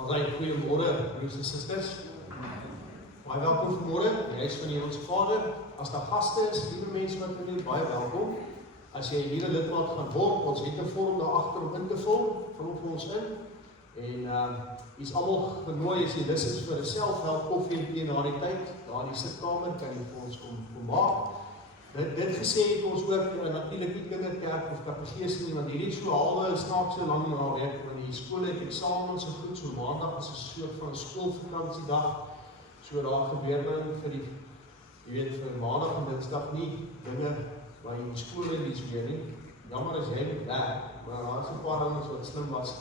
Alright, goeiemôre, broers en susters. Baie welkom vanmôre, die huis van die Hemelse Vader. As daar gaste is, liewe mense wat in die baie welkom. As jy hier 'n lidmaat gaan word, ons het 'n vorm daar agter om in te vul, vul vir ons in. En is almal genooi as jy lus is vir 'n selfhelp koffie teen na die tyd, daar in die sitkamer kan jy vir ons kom maak. Dit gesê het ons ook natuurlik nie kinderkerk of katekese nie, want hierdie is so halwe snaakse lang naweek, want die skole het eksamens so goed, so maandag is 'n soort van skoolvakantiedag. So daar gebeur dan vir vir maandag en dinsdag nie dinge waar jy in skole iets weer nie. Jammer as jy moet werk, maar daar is 'n paar dinge wat slim was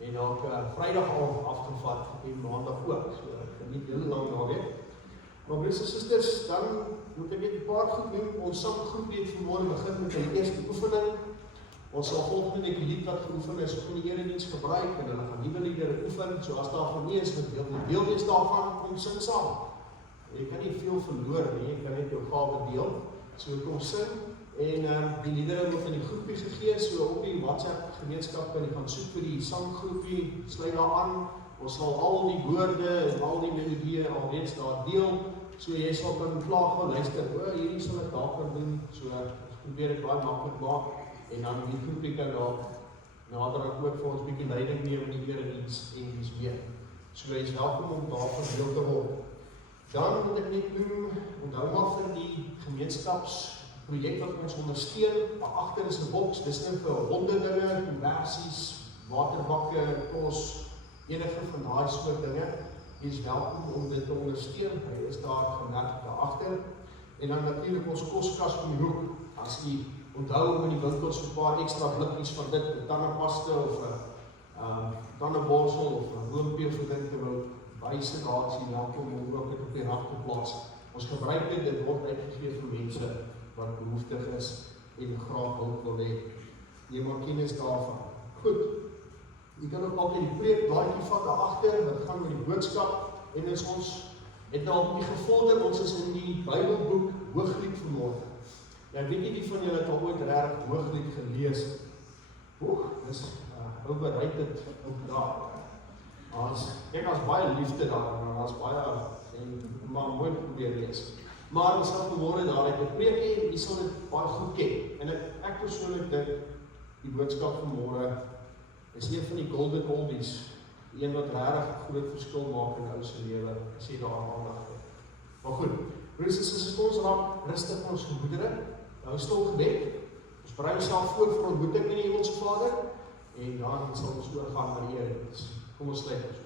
en ook Vrydag al afgevat en maandag ook. So geniet heel lang naweek. Maar broers en susters, dan moet ek net 'n paar goed doen. Ons saamgroep het vanmôre begin met die eerste oefening. Ons sal volgende week die lied wat geoefen is op die erediens gebruik en hulle gaan nuwe liedere oefen. So as daar van nie is wat deel wees daarvan, kom sing saam. Jy kan nie veel verloor nie, jy kan net jou gawe deel. So kom sing en die liedere word in die groepie gegee, so op die WhatsApp gemeenskap kan jy gaan soek vir die sanggroepie, sluit daar aan. Ons sal al die woorde en al die melodieë alreeds daar deel, so jy sal kan klaar gaan luister, hierdie sal ek daar kan doen, so probeer ek baie maklik maak, en dan die groepie kan daar nader ook vir ons bietjie leiding neem in die erediens en iets meer. So jy is welkom om daar deel te word. Dan moet ek net noem, onthou maar vir die gemeenskapsprojek wat ons ondersteun, agter is 'n boks, dis net vir honderdinge, konversies, waterbakke, kos, enige van daai soort dinge. Jy is welkom om dit te ondersteun, hy is daar gemerk daar agter. En dan natuurlik ons koskas om die hoek, as jy onthou om in die winkels 'n paar ekstra blikkies van dit, 'n tandepasta of 'n tandeborsel of 'n roompie of 'n ding te wil wyse daar, is jy welkom om ook dit op die rak te plaas. Ons gebruik dit word uitgegee vir mense wat behoeftig is en graag hulp wil hê. Jy maak kennis daarvan. Goed. Jy kan ook altyd die preek daaietjie vat daar agter, wat gaan met die boodskap, en ons het nou al nie gevorder, ons is in die Bybelboek Hooglied vanmôre. Ja, weet jy wie van julle het al ooit regtig Hooglied gelees? Dis hoe bereid dit ook daar. Kyk, as baie liefde daar, en as baie, maar mooi probeer lees. Maar ons sal vanmôre daar uit 'n preek hê, en jy sal dit baie goed ken. En ek persoonlik dink, die boodskap vanmôre is een van die golden oldies, een wat regtig groot verskil maak in ou se lewe, as jy daar aandag het. Maar goed, broers en susters, ons raak rustig in ons gemoedere, nou stil gebed, ons berei onsself voor vir ontmoeting met die Hemelse Vader, en dan sal ons oorgaan na die erediens. Kom ons sluit ons oor.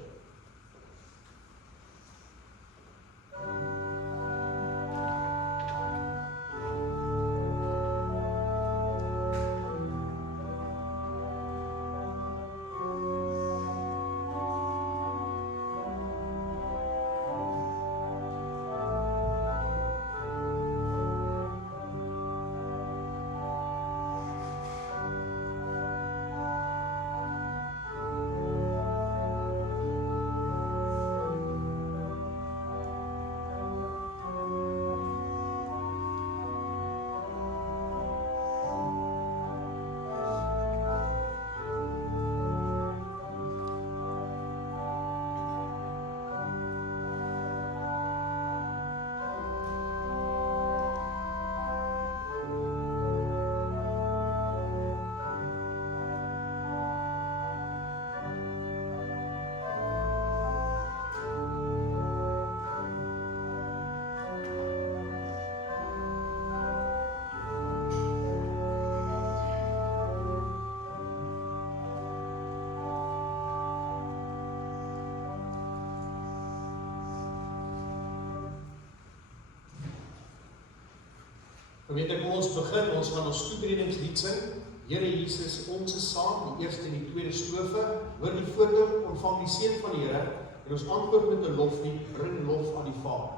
Gemeente, kom ons begin, ons gaan ons toetredingslied sing. Here Jesus, ons is saam, die eerste en die tweede strofe. Hoor die voorbeeld, ontvang die seën van die Here, en ons antwoord met 'n loflied, bring lof aan die Vader.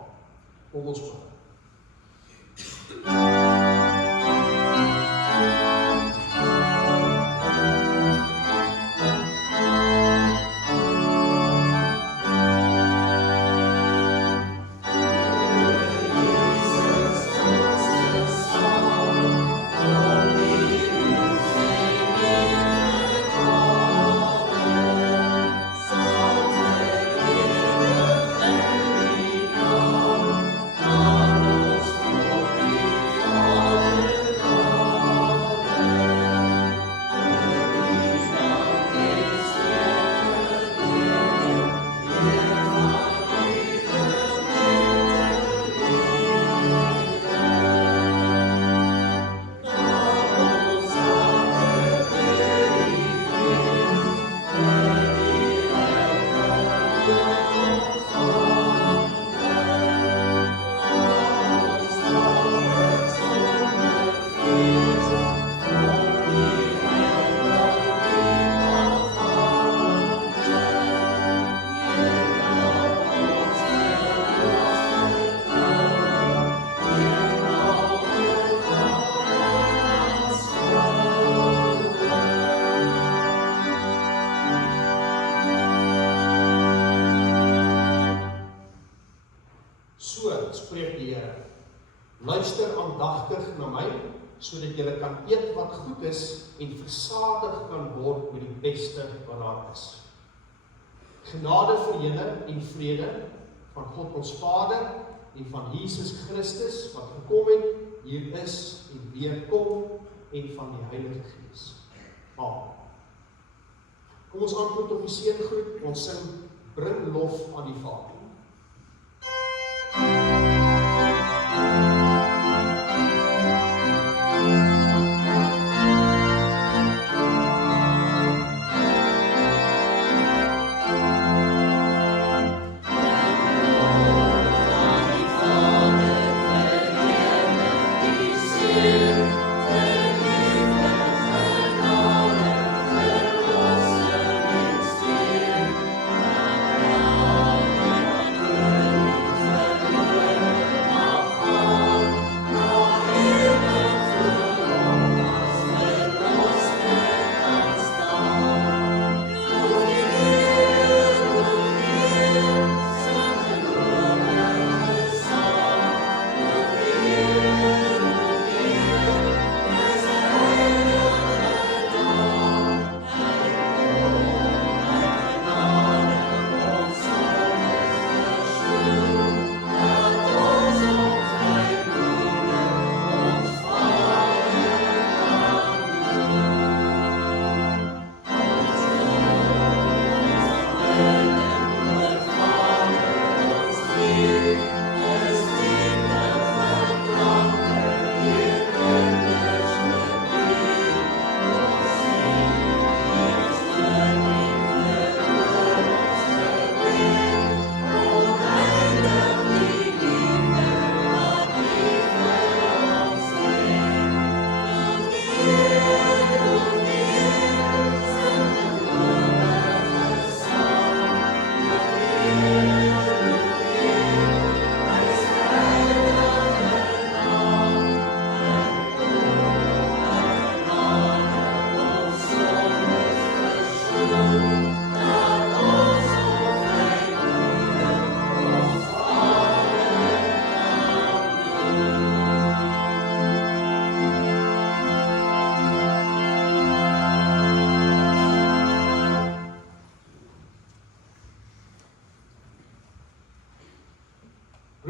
Kom ons begin. Samen So spreek die Here. Luister aandagtig na my, sodat julle kan eet wat goed is en versadig kan word met die beste wat daar is. Genade vir julle en vrede van God ons Vader en van Jesus Christus wat gekom het, hier is en weer kom en van die Heilige Gees. Amen. Kom ons antwoord op die seëngroet, ons sing Bring lof aan die Vader.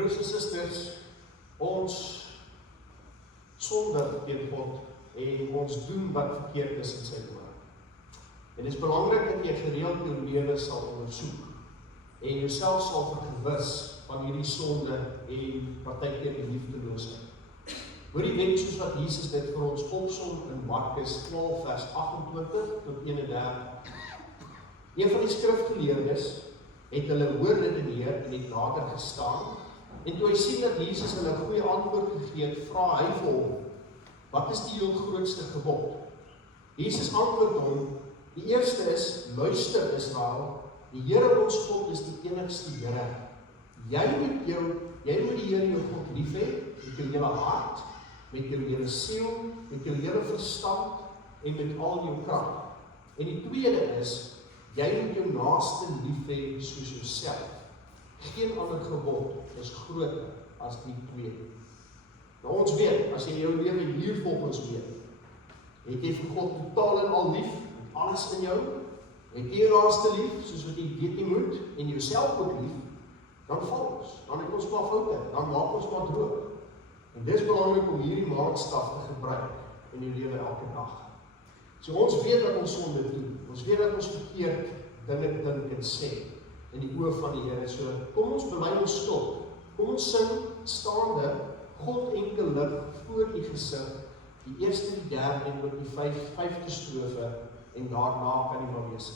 Broers en susters, ons sondig teen God en ons doen wat verkeerd is in sy oë. En dit is belangrik dat jy gereeld jou lewe sal ondersoek en jouself sal vergewis van hierdie sonde en partykeer die liefdeloosheid. Hoor die wet soos wat Jesus dit vir ons opsom in Markus 12 vers 28 tot 31. Een van die skrifgeleerdes het hulle hoor redeneer en het nader gestaan. En toe hy sien dat Jesus hulle 'n goeie antwoord gegee het, vra hy vir hom, wat is die heel grootste gebod? Jesus antwoord hom, die eerste is, luister Israel, die Here ons God is die enigste Here. Jy moet die Here jou God lief hê, met jou hele hart, met jou hele siel, met jou hele verstand en met al jou krag. En die tweede is, jy moet jou naaste lief hê soos jouself. Geen ander gebod is groter as die twee. Nou ons weet, as jy jou lewe hier volgens weet, het jy vir God totaal en al lief, met alles in jou, het jy jou naaste lief, soos wat jy weet jy moet, en jouself ook lief, dan val ons, dan het ons maar foute, dan maak ons maar droog. En dis belangrik om hierdie maatstaf te gebruik in jou lewe elke dag. So ons weet dat ons sonde doen, ons weet dat ons verkeerd dinge dink en sê, in die oë van die Here. So kom ons bely ons skuld. Kom ons sing staande God enkel lig voor die gesig, die eerste, die derde en ook die vyfde strofe en daarna kan die maar wees.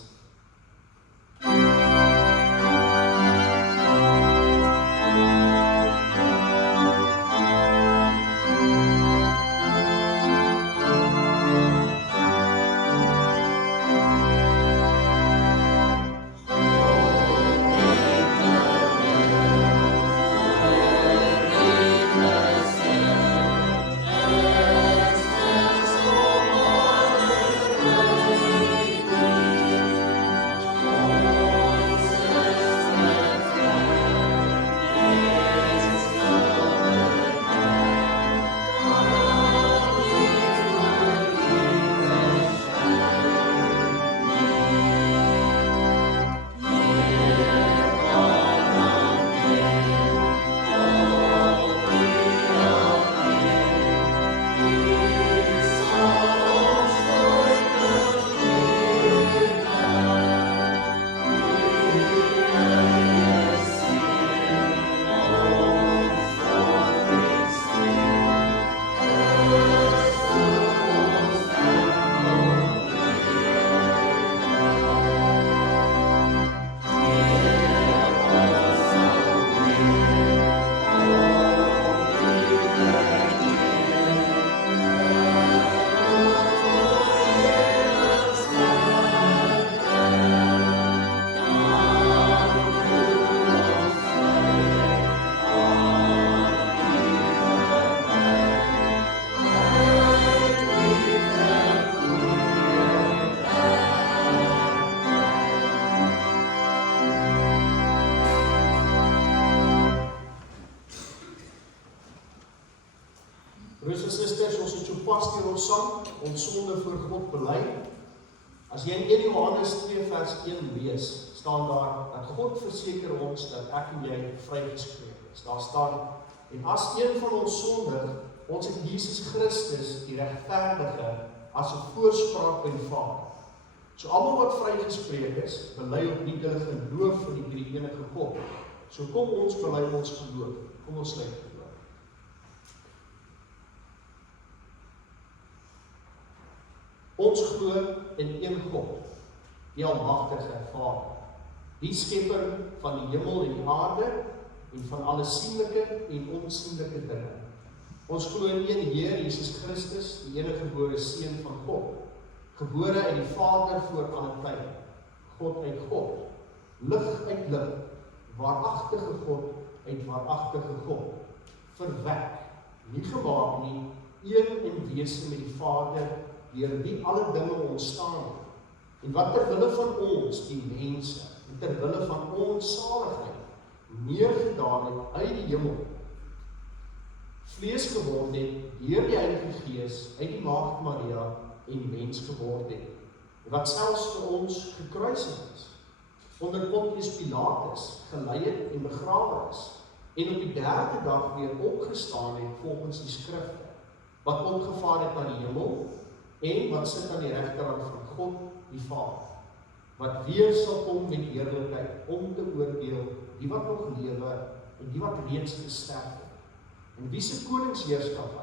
Broers en susters, ons het so pas deur ons sang, ons sonde voor God bely. As jy in 1 Johannes 2 vers 1 lees, staan daar dat God verseker ons dat ek en jy vrygespreek is. Daar staan, en as een van ons sondig, ons het Jesus Christus, die regverdige, as 'n voorspraak by die Vader. So almal wat vrygespreek is, bely opnuut hulle geloof in die enige God. So kom ons bely ons geloof. Kom ons sluit geloof. Ons glo in een God, die almagtige Vader, die skepper van die hemel en die aarde en van alle sienlike en onsienlike dinge. Ons glo in een Heer Jesus Christus, die enige gebore Seun van God, gebore uit die Vader voor alle tye, God uit God, lig uit lig, waaragtige God uit waaragtige God, verwek, nie gemaak nie, een in wese met die Vader, deur wie alle dinge ontstaan het, en wat ter wille van ons, die mense, en ter wille van ons saligheid, neergedaan het uit die hemel, vlees geword het, deur die Heilige Gees, uit die Maagd Maria, en mens geword het, wat selfs vir ons gekruisig is, onder Pontius Pilatus, gelei het en begrawe is, en op die 3de dag weer opgestaan het volgens die skrifte, wat opgevaar het na die hemel, en wat sit aan die regterhand van God, die Vader, wat weer sal kom met heerlikheid, om te oordeel die wat nog lewe, en die wat reeds gesterf het, en wie se koningsheerskap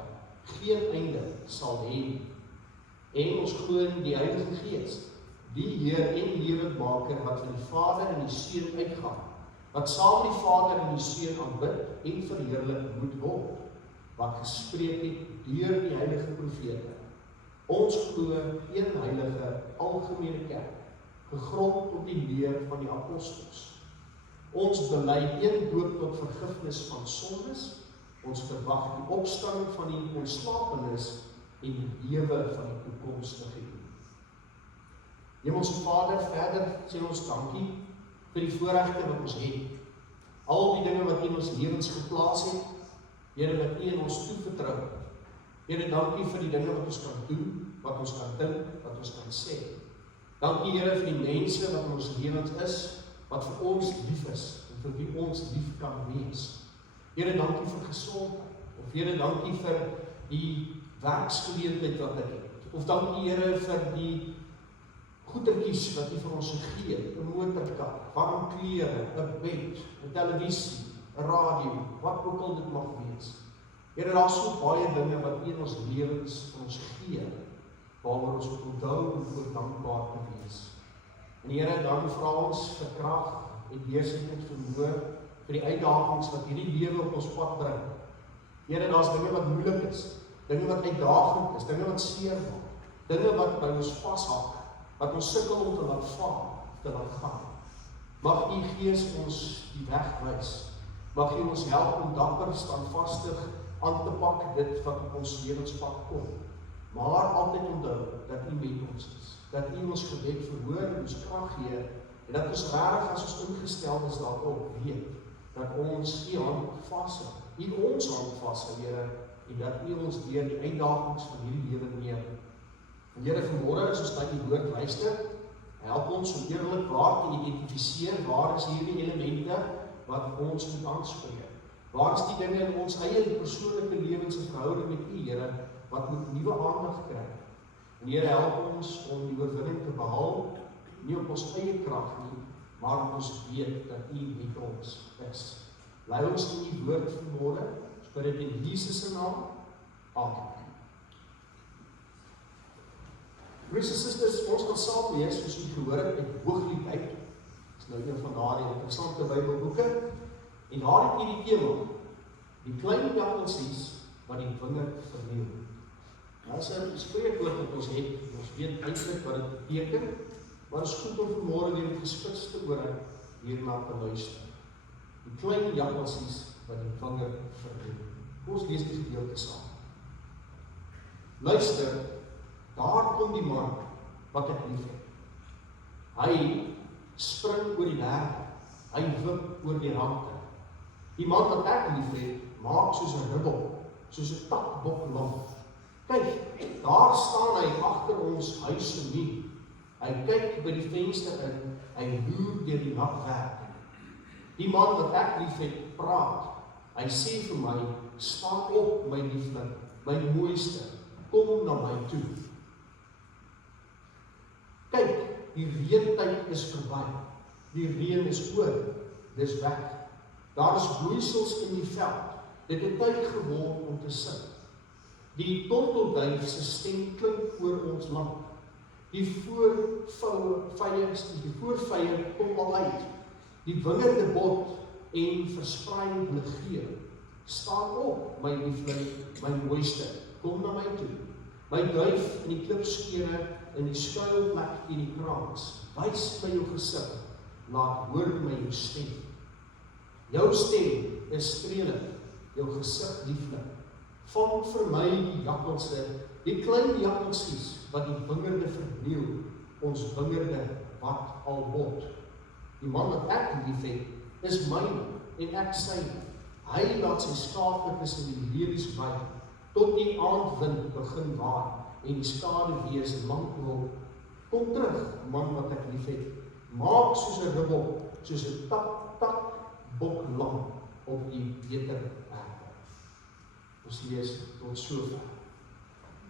geen einde sal hê, en ons glo in die Heilige Gees, die Heer en lewendmaker, wat van die Vader en die Seun uitgaan, wat saam die Vader en die Seun aanbid en verheerlik moet word, wat gespreek het deur die heilige profete. Ons glo een heilige, algemene kerk, gegrond op die leer van die apostels. Ons bely een doop tot vergifnis van sondes, ons verwag die opstanding van die ontslapenis en die lewe van die toekomstige eeu. Hemelse Vader, verder sê ons dankie vir die voorregte wat ons het. Al die dinge wat in ons lewens geplaas het, Here, wat U in ons toevertrou het. Here, dankie vir die dinge wat ons kan doen, wat ons kan dink, wat ons kan sê. Dankie, Here, vir die mense wat in ons lewens is, wat vir ons lief is, en vir wie ons lief kan wees. Here, dankie vir gesondheid, of Here, dankie vir die werksgeleentheid wat ek het, of dankie, Here, vir die goedertjies wat U vir ons gee, 'n motorkar, warm klere, 'n bed, 'n televisie, 'n radio, wat ook al dit mag wees. Here, daar is so baie dinge wat U in ons lewens vir ons gee, waaroor ons moet onthou en voor dankbaar te wees. En Here, dan vra ons vir krag en deursettingsvermoë vir die uitdagings wat hierdie lewe op ons pad bring. Here, daar is dinge wat moeilik is, dinge wat uitdagend is, dinge wat seer maak, dinge wat by ons vashak, wat ons sukkel om te laat vaar, te laat gaan. Mag U Gees ons die weg wys. Mag U ons help om dapper, standvastig aan te pak dit wat op ons lewenspad kom. Maar altyd onthou dat U met ons is. Dat U ons gebed verhoor en ons krag gee, en dat ons regtig as ons ingestel is daarop weet, dat ons U hand vashou. U ons hand vashou, Here, en dat U ons deur die uitdagings van hierdie lewe neem. En Here, vanmôre as ons na U woord luister, help ons om eerlikwaar te identifiseer waar is hierdie elemente wat ons moet aanspreek. Waar is die dinge in ons eie persoonlike lewens en verhouding met U, Here, wat moet nuwe aandag kry. En Here, help ons om die oorwinning te behaal, nie op ons eie krag nie, maar om ons weet dat U met ons is. Lei ons in U woord vanmôre, ons bid dit in Jesus se naam. Amen. Broers en susters, ons gaan saam lees, soos u gehoor het, uit Hooglied uit. Dit is nou een van daardie interessante Bybelboeke. En daar het hierdie tema, die klein jakkalsies wat die wingerd verniel. Nou is 'n spreekwoord wat ons het, ons weet eintlik wat dit beteken, maar het is goed om vanmôre weer met gespitste ore hierna te luister. Die klein jakkalsies wat die wingerd verniel. Kom ons lees die gedeelte saam. Luister, daar kom die man wat ek lief het. Hy spring oor die berge, hy wip oor die rande. Die man wat ek lief het, maak soos 'n ribbel. soos 'n takboklam. Kyk, daar staan hy agter ons huis nie. Hy kyk by die venster in, hy loer deur die nagwerk. Die man wat ek liefhet, praat. Hy sê vir my, staan op my liefling, my mooiste, kom na my toe. Kyk, die reentyd is verby. Die reën is oor, dis weg. Daar is bloeisels in die veld. Dit het tyd geword om te sing. Die tortelduif se stem klink oor ons land. Die voorvye kom al uit. Die wingerde bot en versprei hulle geur. Staan op, my liefling, my mooiste, kom na my toe. My duif in die klipskere in die skuilplek teen die kraans. Wys my jou gesig, laat hoor my jou stem. Jou stem is streelend, jou gesig lieflik. Vang vir my die jakkalse, die klein jakkalsies wat die wingerde verniel, ons wingerde wat al bot. Die man wat ek liefhet, is myne en ek syne. Hy laat sy skape tussen die lelies waai, tot die aandwind begin waai en die skaduwees lank rol. Kom terug, man wat ek liefhet, maak soos 'n ribbel, soos 'n tak boklam op die beter aarde. Ons lees tot sover.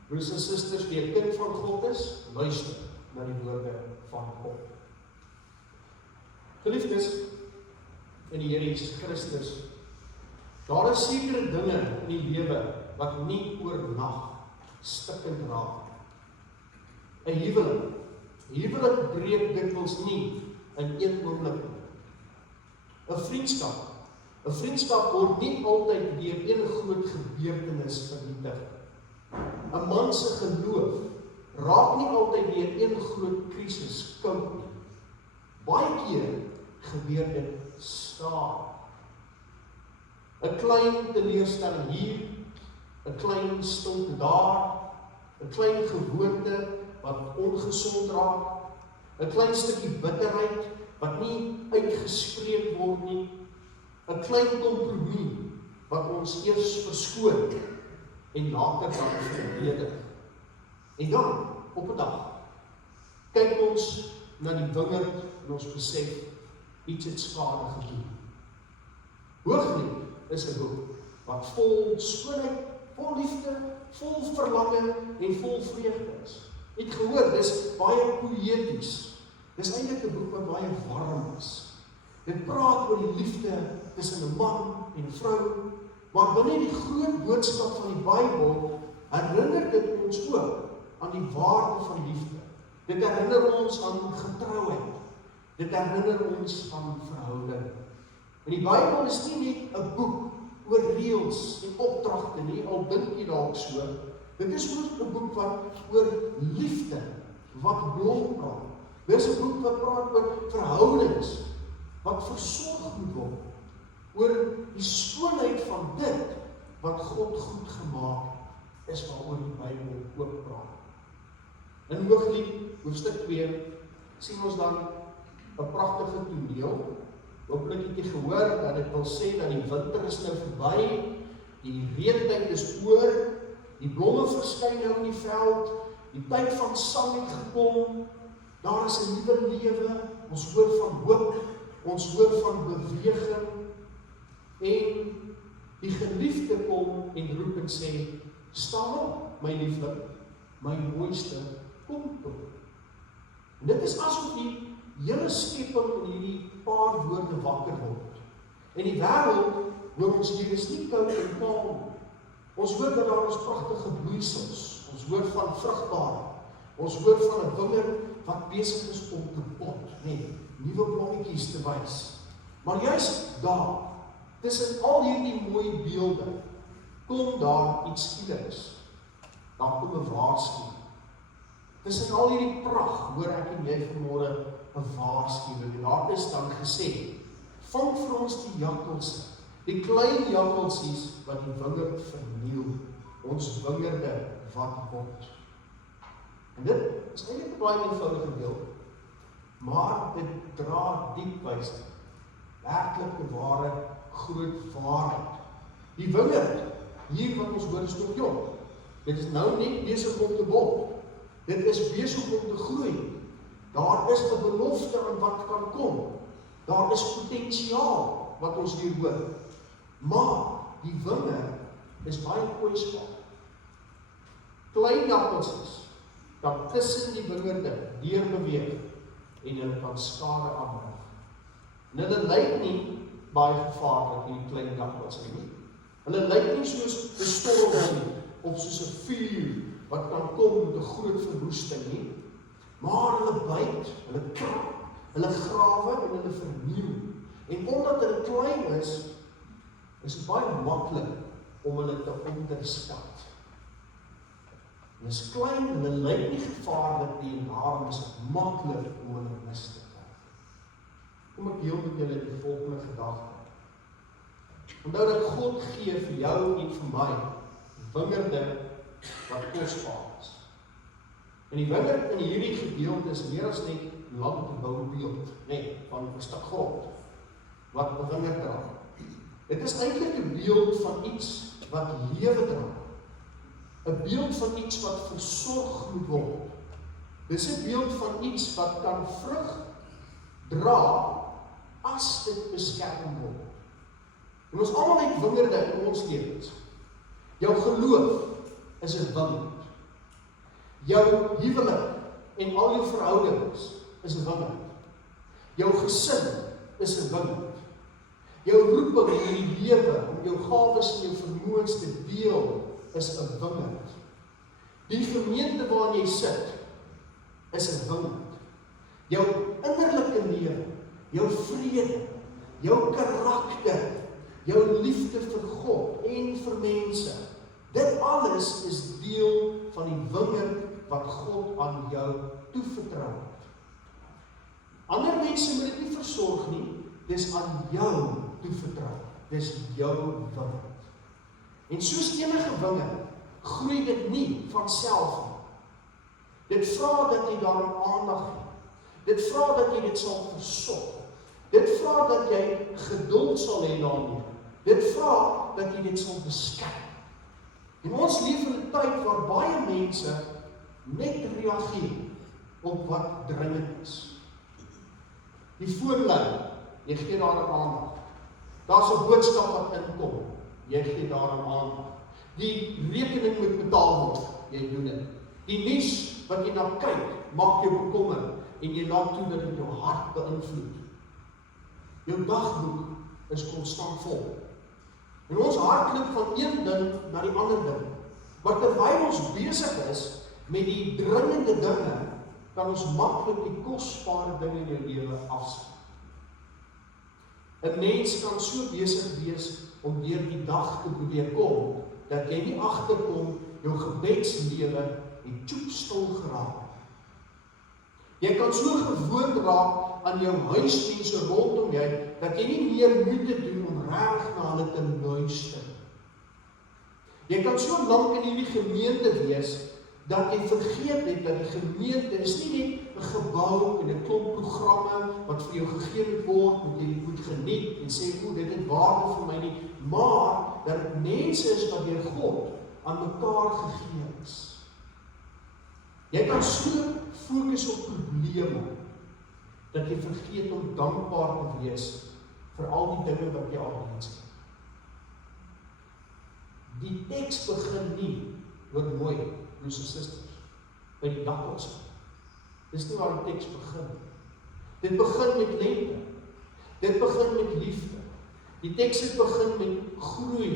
Broers en susters, wie 'n kind van God is, luister na die woorde van God. Geliefdes in die Here Jesus Christus, daar is sekere dinge in die lewe wat nie oornag stikkend raak. 'n huwelik breek dikwels nie in een oomblik nie. 'n vriendskap word nie altyd deur een groot gebeurtenis vernietig. 'n man se geloof raak nie altyd deur een groot krisis koud nie. Baie keer gebeur dit stadig. 'n klein teleurstelling hier, 'n klein stilte daar, 'n klein gewoonte wat ongesond raak, 'n klein stukkie bitterheid wat nie uitgespreek word nie, 'n klein kompromie wat ons eers verskoon en later dan verdedig. En dan, op 'n dag, kyk ons na die wingerd en ons besef, iets het skade gedoen. Hooglied is 'n boek wat vol skoonheid, vol liefde, vol verlange en vol vreugde is. Jy het gehoor, dis baie poëties. Dis eintlik 'n boek wat baie warm is. Dit praat oor die liefde tussen 'n man en 'n vrou, maar binne die groot boodskap van die Bybel herinner dit ons ook aan die waarde van liefde. Dit herinner ons aan getrouheid. Dit herinner ons aan verhouding. En die Bybel is nie net 'n boek oor reëls en opdragte nie, al dink jy dalk so. Dit is ook 'n boek wat oor liefde, wat blom praat. Dit is 'n boek wat praat oor verhoudings, wat versorg moet word, oor die skoonheid van dit, wat God goed gemaak het, is waaroor die Bybel ook praat. In Hooglied, hoofstuk 2, sien ons dan 'n pragtige toneel. Hooplik het jy gehoor dat dit wil sê dat die winter is nou verby, die reentyd is oor, die blomme verskyn nou in die veld, die tyd van sang het gekom, daar is 'n nuwe lewe, ons hoor van hoop, ons hoor van beweging, en die geliefde kom en roep en sê, staan op, my liefling, my mooiste, kom toe. En dit is asof die hele skepping in hierdie paar woorde wakker word. En die wêreld, hoor ons hier, is nie koud en kaal. Ons hoor dat daar is pragtige bloeisels, ons hoor van vrugbaar, ons hoor van 'n wingerd wat besig is om te bot, nuwe blommetjies te wys. Maar juist daar, tussen al hierdie mooi beelde, kom daar iets skieliks. Daar kom 'n waarskuwing. Tussen al hierdie pragt, hoor ek en jy vanmôre 'n waarskuwing. En daar is dan gesê, vang vir ons die jakkalse, die klein jakkalsies wat die wingerd verniel, ons wingerde wat bot. En dit is eintlik 'n baie eenvoudige beeld, maar dit dra diep wysheid, werklike ware groot waarheid. Die wingerd hier wat ons hoor is nog jong. Dit is nou net besig om te bot. Dit is besig om te groei. Daar is 'n belofte aan wat kan kom. Daar is potensiaal wat ons hier hoor. Maar die wingerd is baie kwesbaar. Klein appeltjies kan tussen die wingerde deur beweeg en hulle kan skade aanrig. En hulle lyk nie baie gevaarlik in die klein appeltjies nie. Hulle lyk nie soos 'n storm nie, of soos 'n vuur wat kan kom met 'n groot verwoesting nie. Maar hulle byt, hulle krap, hulle grawe en hulle vernieuw. En omdat hulle klein is dit baie maklik om hulle te onderskat. Hulle is klein, hulle lyk nie gevaarlik nie, en daarom is dit maklik om hulle mis te kry. Kom ek deel met julle die volgende gedagte. Onthou dat God gee vir jou en vir my wingerde wat kosbaar is. En die wingerd in hierdie gedeelte is meer as net land te bou beeld, nee, van 'n stuk grond wat 'n wingerd dra. Dit is eintlik 'n beeld van iets wat lewe dra. 'n beeld van iets wat versorg moet word. Dis 'n beeld van iets wat kan vrug dra as dit beskerm word. En ons almal het wingerde in ons lewens. Jou geloof is 'n wingerd. Jou huwelik en al jou verhoudings is 'n wingerd. Jou gesin is 'n wingerd. Jou roeping in die lewe om jou gawes en jou vermoëns te deel is 'n wingerd. Die gemeente waarin jy sit is 'n wingerd. Jou innerlike lewe, jou vrede, jou karakter, jou liefde vir God en vir mense, dit alles is deel van die wingerd wat God aan jou toevertrou het. Ander mense moet dit nie versorg nie, dis aan jou toevertrou. Dis jou wingerd. En soos enige wingerd, groei dit nie van self nie. Dit vra dat jy daaraan aandag gee. Dit vra dat jy dit sal versorg. Dit vra dat jy geduld sal hê daarmee. Dit vra dat jy dit sal beskerm. En ons leef in 'n tyd waar baie mense net reageer op wat dringend is. Die foonlyn, jy gee daaraan aandag. Daar's 'n boodskap wat inkom, jy gee daaraan aandag. Die rekening moet betaal word, jy doen dit. Die nuus wat jy na kyk, maak jou bekommer en jy laat toe dat dit jou hart beïnvloed. Jou dagboek is konstant vol. En ons hart loop van een ding na die ander ding. Maar terwyl ons besig is met die dringende dinge, kan ons maklik die kosbare dinge in jou lewe afsien. 'n Mens kan so besig wees om deur die dag te probeer kom, dat jy nie agterkom jou gebedslewe en stil geraak. Jy kan so gewoond raak aan jou huismense rondom jou, dat jy nie meer moeite doen om reg na hulle te luister. Jy kan so lank in hierdie gemeente wees, dat jy vergeet het dat die gemeente is nie net 'n gebou en 'n klomp programme wat vir jou gegee word, wat jy moet geniet en sê, o, dit het waarde vir my nie, maar dat dit mense is wat deur God aan mekaar gegee is. Jy kan so fokus op probleme, dat jy vergeet om dankbaar te wees vir al die dinge wat jy al reeds het. Die teks begin nie, hoor mooi, broers en susters, by die dakkels. Dis nie waar die teks begin. Dit begin met lente. Dit begin met liefde. Die teks het begin met groei.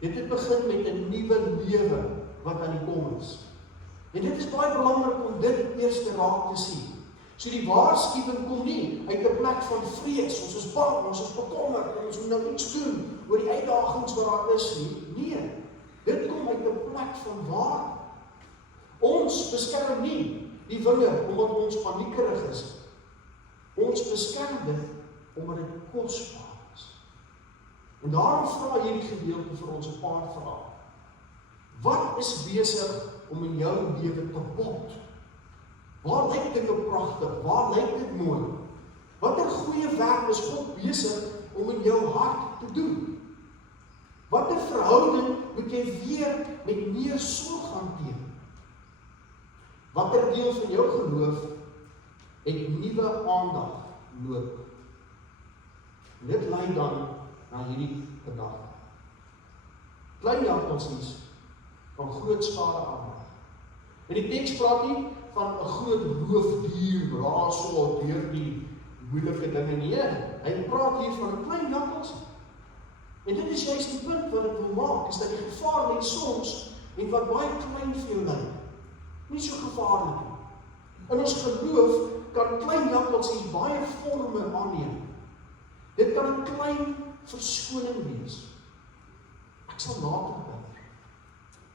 Dit het begin met 'n nuwe lewe wat aan die kom is. En dit is baie belangrik om dit eers te raak te sien. So die waarskuwing kom nie uit 'n plek van vrees, ons is bang, ons is bekommerd, ons moet nou iets doen oor die uitdagings wat daar is nie. Nee, dit kom uit 'n plek van waarheid. Ons beskerm nie die wingerd omdat ons paniekerig is. Ons beskerm dit omdat dit kosbaar is. En daarom vra hierdie gedeelte vir ons 'n paar vrae. Wat is besig om in jou lewe te bot? Waar lyk dinge pragtig? Waar lyk dit mooi? Watter goeie werk is God besig om in jou hart te doen? Watter verhouding moet jy weer met meer sorg hanteer? Watter deel van jou geloof het nuwe aandag nodig? Dit lei dan na hierdie gedagte. Klein jakkalsies kan groot skade aanrig. En die teks praat nie van 'n groot roofdier, raasel deur die moeilike dinge nie. Hy praat hier van 'n klein jakkalsie. En dit is juist die punt wat ek wil maak, is dat die gevaar net soms en wat baie klein vir jou lyk, nie so gevaarlik nie. In ons geloof kan klein jakkalsies baie vorme aanneem. Dit kan 'n klein verskoning wees. Ek sal later bid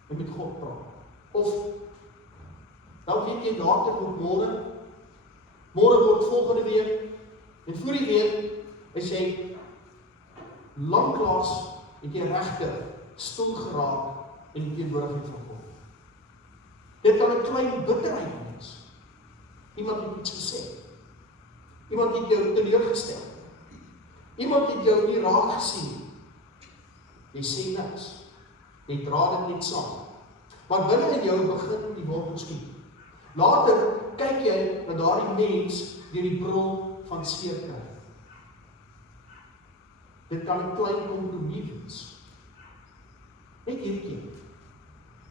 en met God praat. Of dan weet jy later op môre word volgende week, en voor die week is jy lanklaas het jy regtig stil geraak in die teenwoordigheid van God. Dit kan 'n klein bitterheid wees. Iemand het iets gesê. Iemand het jou teleurgestel. Iemand het jou nie raak gesien. Jy sê niks. Jy dra dit net saam. Maar binne in jou begin die wortel skiet. Later kyk jy na daardie mens deur die bril van seer kry. Dit kan 'n klein kompromie wees. Net hierdie keer.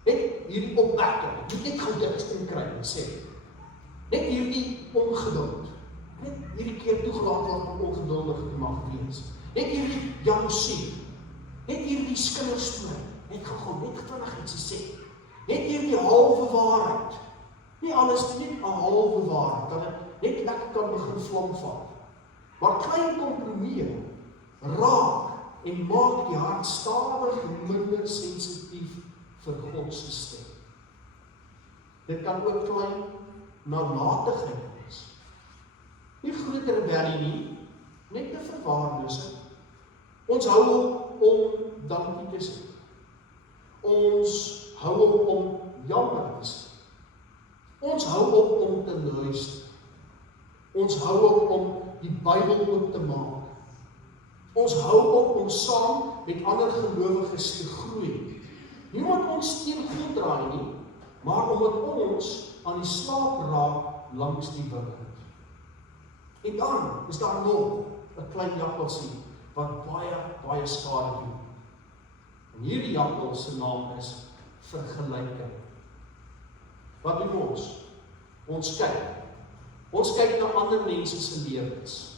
Net hierdie opwekking. Net gou dit in kry en sê. Net hierdie ongeduld. Net hierdie keer toegelaat word om ongeduldig te mag wees. Net hierdie jaloesie. Net hierdie skinderstorie. Net gou net vinnig iets sê. Net hierdie halwe waarheid. Nie alles nie, net 'n halwe waarheid. Dat dit net lekker kan begin vlam val. Maar klein kompromieë raak en maak die hart stadig minder sensitief vir God se stem. Dit kan ook klein nalatigheid wees. Nie groot rebellie nie, net 'n verwaarlosing. Ons hou op om dankie te sê. Ons hou op om jammer te sê. Ons hou op om te luister. Ons hou op om die Bybel oop te maak. Ons hou op om saam met ander gelowiges te groei. Nie omdat ons teen God draai nie, maar omdat ons aan die slaap raak langs die wingerd. En dan is daar nog 'n klein jakkalsie wat baie skade doen. En hierdie jakkal se naam is vergelyking. Wat doen ons? Ons kyk na ander mense se lewens.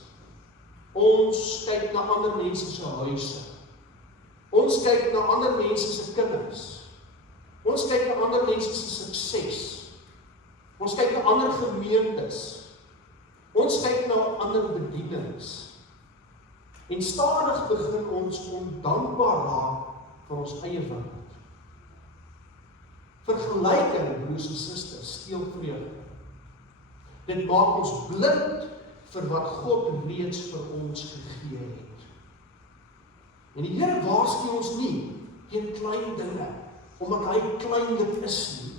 Ons kyk na ander mense se huise. Ons kyk na ander mense se kinders. Ons kyk na ander mense se sukses. Ons kyk na ander gemeentes. Ons kyk na ander bedienings. En stadig begin ons ondankbaar raak vir ons eie wêreld. Vergelyking, broers en susters, steel vreugde. Dit maak ons blind vir wat God reeds vir ons gegee het. En die Here waarsku ons nie teen klein dinge, omdat hy kleinlik is nie.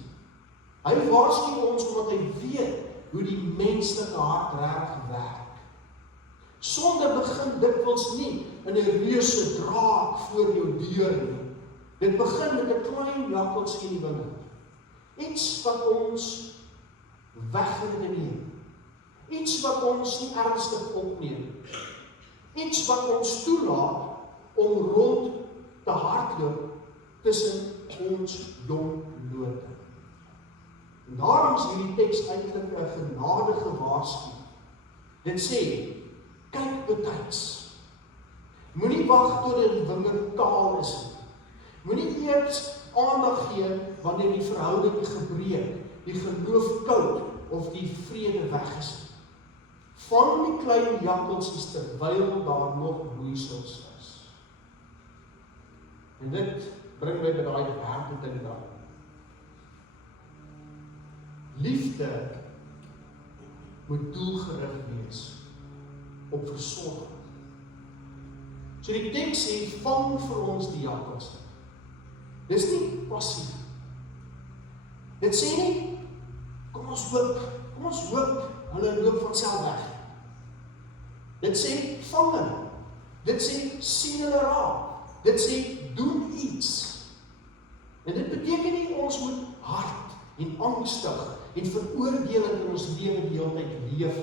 Hy waarsku ons omdat hy weet hoe die menslike hart reg werk. Sonde begin dikwels nie in 'n reuse draak voor jou deur nie. Dit begin met 'n klein jakkalsie in die wingerd. Iets wat ons wegredeneer. Iets wat ons nie ernstig opneem. Iets wat ons toelaat om rond te hardloop tussen ons jong lote. En daarom is hierdie teks eintlik 'n genadige waarskuwing. Dit sê, kyk betyds. Moenie wag tot die wingerd kaal is nie. Moenie eers aandag gee wanneer die verhouding gebreek, die geloof koud of die vrede weg is. Vang die klein jakkalsies terwyl daar nog bloeisels is. En dit bring my by daai derde ding dan. Liefde moet doelgerig wees op versorging. So die teks sê, vang vir ons die jakkals. Dis nie passief. Dit sê nie, kom ons hoop, hulle loop van self weg. Dit sê, vang hulle. Dit sê, sien hulle raak. Dit sê, doen iets. En dit beteken nie ons moet hard en angstig en veroordeling in ons lewe die hele tyd leef.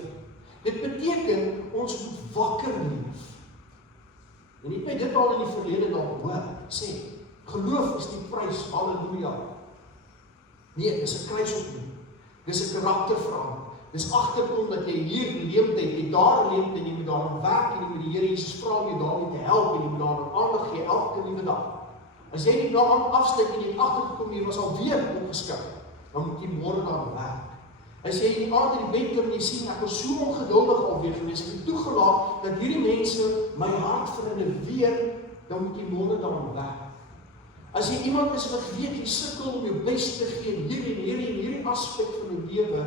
Dit beteken ons moet wakker leef. En ek het dit al in die verlede daar hoor sê, geloof is die prys, halleluja. Nee, dis 'n kruisopneem. Dis 'n karaktervraag. Dis agterkom dat jy hier leemtyd, jy daar leemtyd, jy moet daarom werk en jy moet die Here Jesus vra om jou daarmee te help en jy moet daarom aandag gee elke liewe dag. As jy nie daaraan afsluit en jy agtergekom jy was al weer ongeskik, dan moet jy môre daaraan werk. As jy die aand in die bed kom en jy sien ek was so ongeduldig alweer gewees, ek het toegelaat dat hierdie mense my hart verinnerveer, dan moet jy môre daaraan werk. As jy iemand is wat weet jy sukkel om jou bes te gee in hierdie aspek van jou lewe,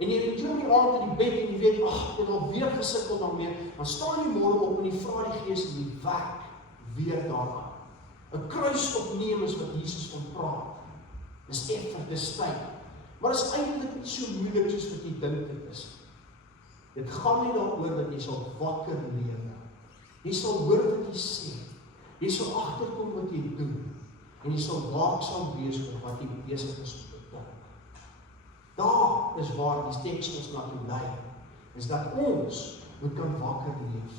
en jy klim die aand in die bed en jy weet, ek het alweer gesukkel daarmee, dan staan jy môre op en jy vra die Gees en jy werk weer daaraan. 'n Kruis opneem is wat Jesus van praat. Dis effort, dis tyd. Maar is eintlik nie so moeilik soos wat jy dink dit is. Dit gaan nie daaroor dat jy sal wakker lewe. Jy sal hoor wat jy sê. Jy sal agterkom wat jy doen. En jy sal waaksaam wees oor wat jy besig is om te doen. Daar is waar die teks ons na toe lei. Is dat ons moet kan wakker leef.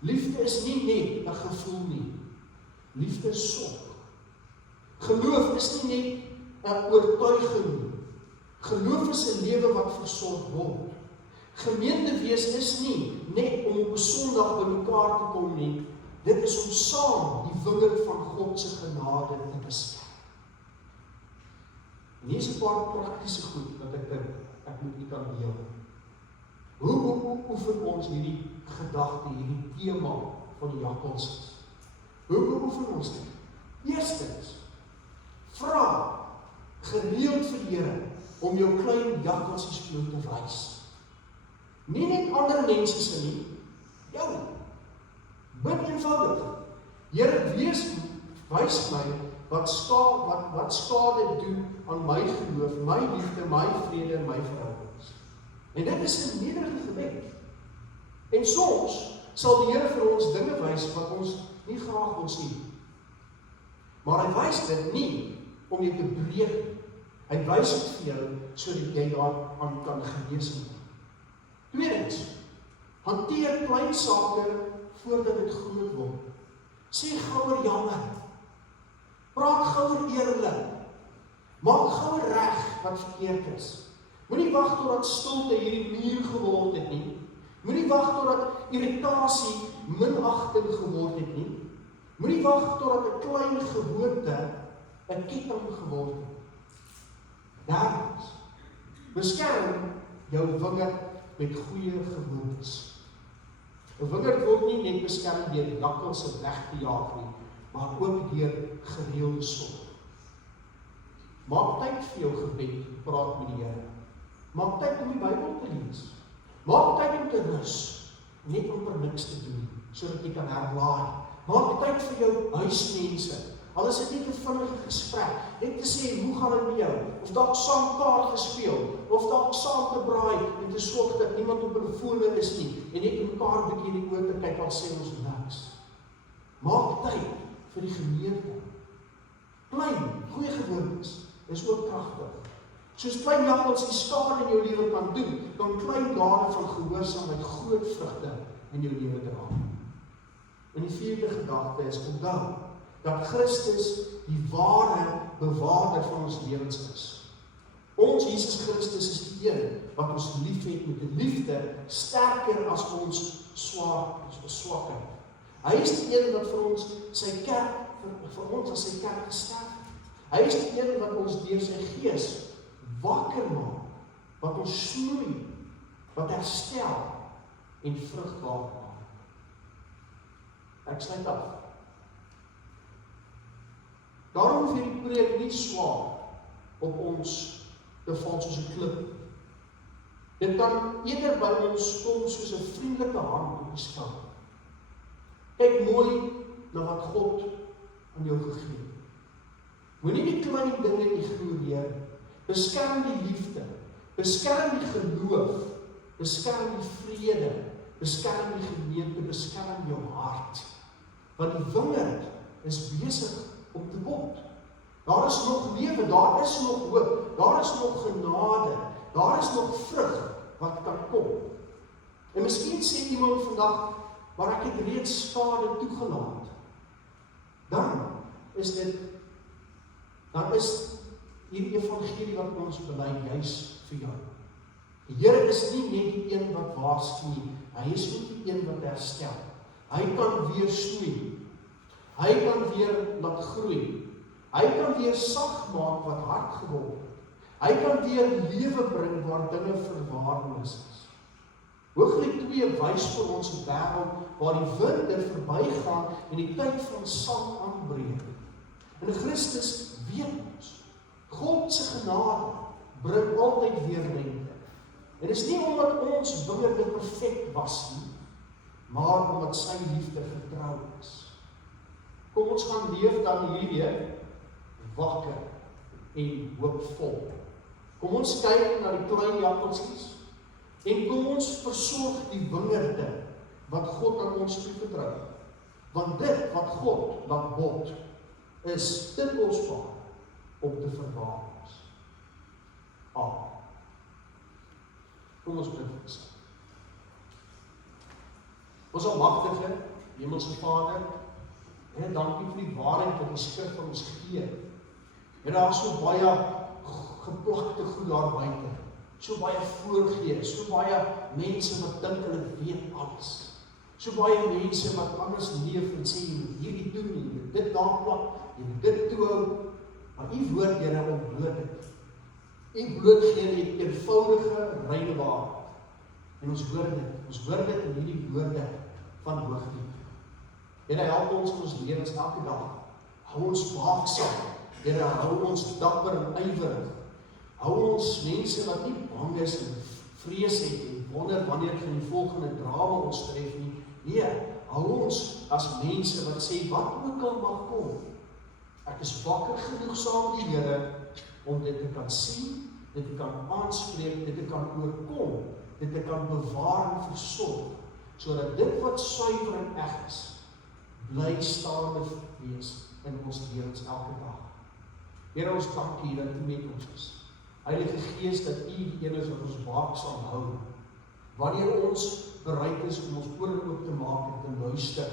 Liefde is nie net 'n gevoel nie. Liefde is sorg. Geloof is nie net 'n oortuiging nie. Geloof is 'n lewe wat versorg word. Gemeente wees is nie net om op 'n Sondag by mekaar te kom nie. Dit is om saam die wingerd van God se genade te beskerm. En hier is 'n paar praktiese goed wat ek dink ek moet u kan deel. Hoe oefen ons hierdie gedagte, hierdie tema van die jakkals? Hoe oefen ons dit? Eerstens, vra gereeld vir die Here om jou klein jakkalsies bloot te wys. Nie net ander mense se nie, jou. Bid eenvoudig. Here, wys my wat skade doen aan my geloof, my liefde, my vrede en my verhoudings. En dit is 'n nederige gebed. En soms sal die Here vir ons dinge wys wat ons nie graag wil sien. Maar hy wys dit nie om jou te breek. Hy wys dit vir jou sodat jy daaraan kan genees word. Tweedens, hanteer klein sake voordat dit groot word. Sê gouer jammer. Praat gouer eerlik. Maak gouer reg wat verkeerd is. Moenie wag totdat stilte hierdie muur geword het nie. Moenie wag totdat irritasie minagting geword het nie. Moenie wag totdat 'n klein gewoonte 'n ketting geword het. Derdens, beskerm jou wingerd met goeie gewoontes. 'n Wingerd word nie net beskerm deur jakkals weg te jaag nie, maar ook deur gereelde sorg. Maak tyd vir jou gebed, praat met die Here. Maak tyd om die Bybel te lees. Maak tyd om te rus, net om vir niks te doen, sodat jy kan herlaai. Maak tyd vir jou huismense. Al is dit net 'n vinnige gesprek, net te sê, hoe gaan dit met jou? Of dalk saam kaart gespeel, of dalk saam te braai en te sorg dat niemand op hulle fone is nie, en net mekaar bietjie in die oë te kyk al sê ons niks. Maak tyd vir die gemeente. Klein, goeie gewoontes is ook kragtig. Soos klein jakkals die skade in jou lewe kan doen, kan klein dade van gehoorsaamheid groot vrugte in jou lewe dra. En die vierde gedagte is onthou dat Christus die ware bewaarder van ons lewens is. Ons Jesus Christus is die een wat ons liefhet met 'n liefde sterker as ons swakheid. Hy is die een wat vir ons sy kerk vir ons as sy kerk gesterf het. Hy is die een wat ons deur sy Gees wakker maak, wat ons snoei, wat herstel en vrugbaar maak. Ek sluit af. Daarom hoef hierdie preek nie swaar op ons te val soos 'n klip. Dit kan eerder by ons kom soos 'n vriendelike hand op die skouer. Kyk mooi na wat God aan jou gegee het. Moenie die klein dinge ignoreer. Beskerm die liefde, beskerm die geloof, beskerm die vrede, beskerm die gemeente, beskerm jou hart. Want die wingerd is besig om te word. Daar is nog lewe, daar is nog hoop, daar is nog genade, daar is nog vrug wat kan kom. En miskien sê iemand vandag, maar ek het reeds skade toegelaat. Dan is hierdie evangelie wat ons bely juis vir jou. Die Here is nie net die een wat waarsku nie, hy is ook die een wat herstel. Hy kan weer snoei, hy kan weer laat groei, hy kan weer sag maak wat hard geword het, hy kan weer lewe bring waar dinge verwaarloos is. Hooglied 2 wys vir ons 'n wêreld waar die winde verbygaan en die tyd van sang aanbreek. In Christus weet ons, God se genade bring altyd weer lente. En dit is nie omdat ons wingerde perfek was nie, maar omdat sy liefde getrou is. Kom ons gaan leef dan hierdie wakker en hoopvol. Kom ons kyk na die klein jappeltjies en kom ons versorg die wingerde wat God aan ons toevertrou. Want dit wat God laat bot is te kosbaar om te verwaarloos. Amen. Kom ons bid vir ons. Ons almagtige Hemelse Vader, en dankie vir die waarheid wat die skrif van ons gee. En daar is so baie geplakte goed daar buite, so baie voorgee, so baie mense wat dink hulle weet alles. So baie mense wat anders leef en sê, jy moet hierdie doen, jy moet dit daar plak, jy moet dit toehou, maar u woord, Here, ontbloot dit. U blootgee die eenvoudige, reine waarheid. En ons hoor dit in hierdie woorde van Hooglied. Here, help ons in ons lewens elke dag. Hou ons waaksaam. Here, hou ons dapper en ywerig. Hou ons mense wat nie bang is en vrees het en wonder wanneer gaan die volgende drama ons tref nie. Nee, hou ons as mense wat sê, wat ook al mag kom. Ek is wakker genoeg saam met die Here om dit te kan sien, dit te kan aanspreek, dit te kan oorkom, dit te kan bewaar en versorg, sodat dit wat suiwer en eg is, bly staande wees in ons lewens elke dag. Here, ons dankie dat u met ons is. Heilige Gees, dat u die een is wat ons waaksaam hou. Wanneer ons bereid is om ons ore oop te maak en te luister.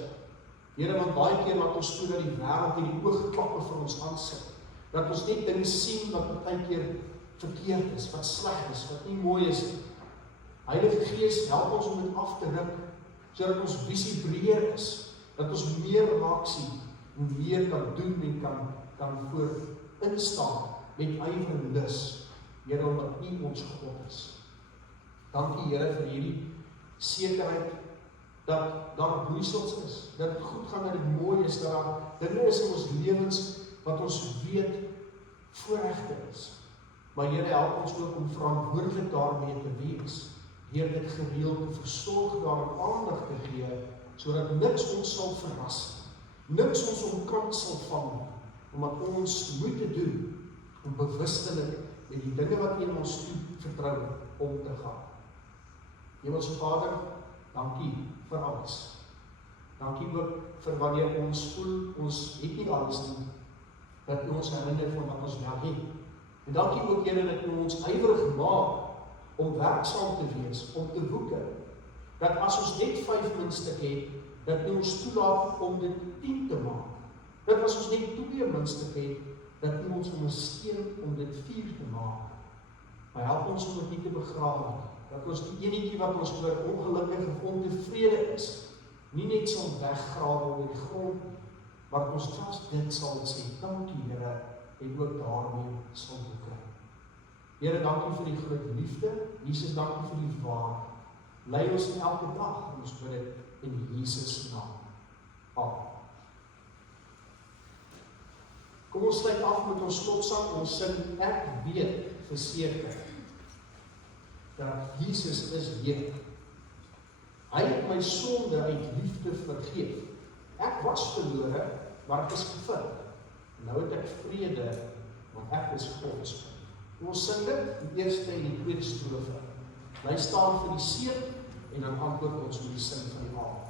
Here, want baie keer laat ons toe dat die wêreld en die oogklappe vir ons aansit. Dat ons net dinge sien wat baie keer verkeerd is, wat sleg is, wat nie mooi is nie. Heilige Gees, help ons om dit af te ruk, sodat ons visie breër is, dat ons meer raak sien, en meer kan doen en kan voor instaan met ywer en lus, Here, omdat u ons God is. Dankie, Here, vir hierdie sekerheid dat daar bloeisels is, dat het goed gaan, dat het mooi is, dat daar dinge is in ons lewens wat ons weet voorregte is. Maar Here, help ons ook om verantwoordelik daarmee te wees, deur dit gereeld te versorg, daarom aandag te gee, sodat niks ons sal verras, niks ons omkant sal vang, omdat ons moeite doen om bewustelik met die dinge wat in ons toe vertrou om te gaan. Hemelse Vader, dankie vir alles. Dankie ook vir wanneer ons voel, ons het nie alles nie, dat u ons herinner van wat ons wel het. En dankie ook, Here, dat u ons ywerig maak om werksaam te wees, om te woeker. Dat as ons net 5 muntstuk het, dat u ons toelaat om dit 10 te maak. Dat as ons net 2 muntstuk het, dat u ons ondersteun om dit 4 te maak. Maar help ons om dit nie te begrawe, dat ons die enetjie wat ons oor ongelukkig of ontevrede is, nie net sal weggrawe oor die grond, maar ons selfs dit sal sê, dankie Here, en ook daarmee sal boekry. Here, dankie vir die groot liefde, Jesus, dankie vir die waarheid. Lei ons in elke dag, en ons bid dit in Jesus naam. Amen. Kom ons sluit af met ons slotsang, ons sing, ek weet verseker, dat Jesus is Heer. Hy het my sonde uit liefde vergeef. Ek was verlore, maar ek is gevind. Nou het ek vrede, want ek is Gods. Ons sing dit, die eerste en die tweede strofe. Hy staan vir die seën, en dan antwoord ons met die sin van die aand.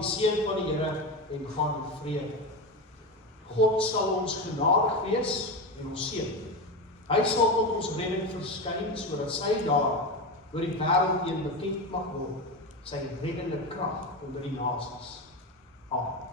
die seën van die Here en gaan in vrede. God sal ons genadig wees en ons seën. Hy sal tot ons redding verskyn, sodat sy daar oor die wêreld heen bekend mag word, sy reddende krag onder die nasies. Amen.